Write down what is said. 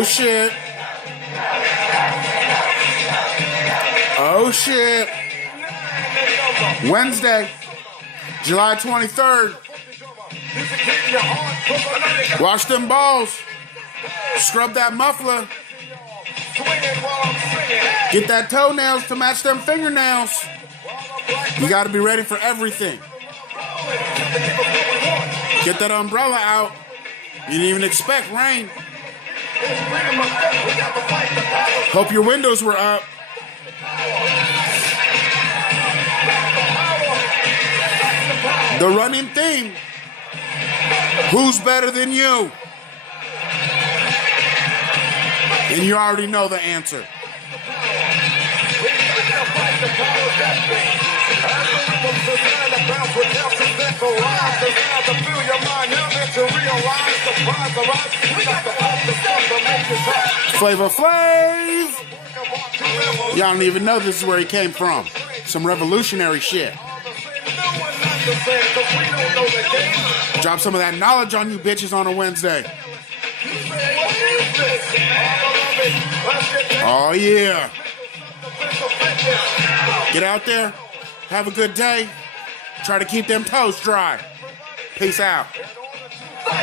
Oh shit. Oh shit. Wednesday, July 23rd. Wash them balls. Scrub that muffler. Get that toenails to match them fingernails. You got to be ready for everything. Get that umbrella out. You didn't even expect rain. Hope your windows were up. The running theme. Who's better than you? And you already know the answer. Flavor Flav. Y'all don't even know this is where he came from. Some revolutionary shit. Drop some of that knowledge on you bitches on a Wednesday. Oh yeah. Get out there. Have a good day. Try to keep them toes dry. Peace out.